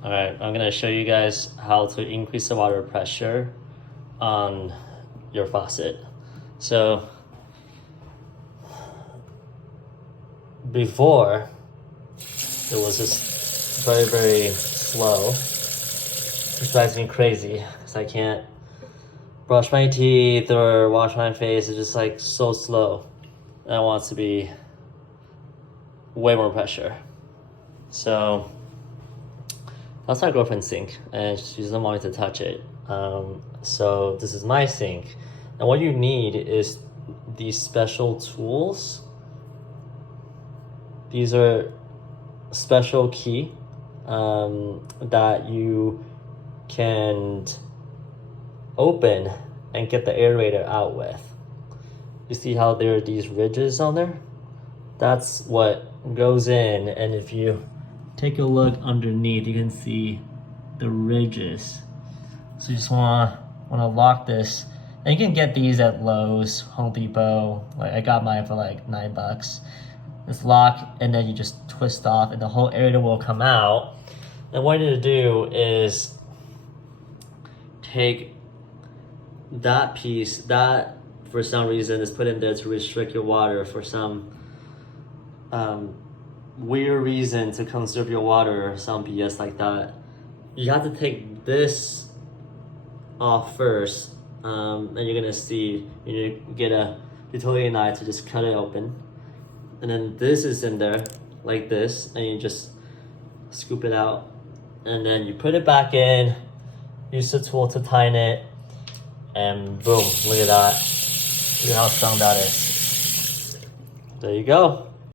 All right, I'm gonna show you guys how to increase the water pressure on your faucet. So before, it was just very slow. It drives me crazy because I can't brush my teeth or wash my face. It's just like so slow. And I want it to be way more pressure. So that's my girlfriend's sink, and she doesn't want me to touch it. So this is my sink, and what you need is these special tools. These are special key that you can open and get the aerator out with. You see how there are these ridges on there? That's what goes in, and if you take a look underneath, you can see the ridges. So you just wanna lock this. And you can get these at Lowe's, Home Depot. Like I got mine for like $9. This lock, and then you just twist off, and the whole aerator will come out. And what you need to do is take that piece that for some reason is put in there to restrict your water for some weird reason, to conserve your water or some BS like that. You have to take this off first, and you're gonna see, you need to get a utility knife to just cut it open, and then this is in there like this, and you just scoop it out, and then you put it back in, use the tool to tighten it, and boom, look at that. Look at how strong that is. There you go.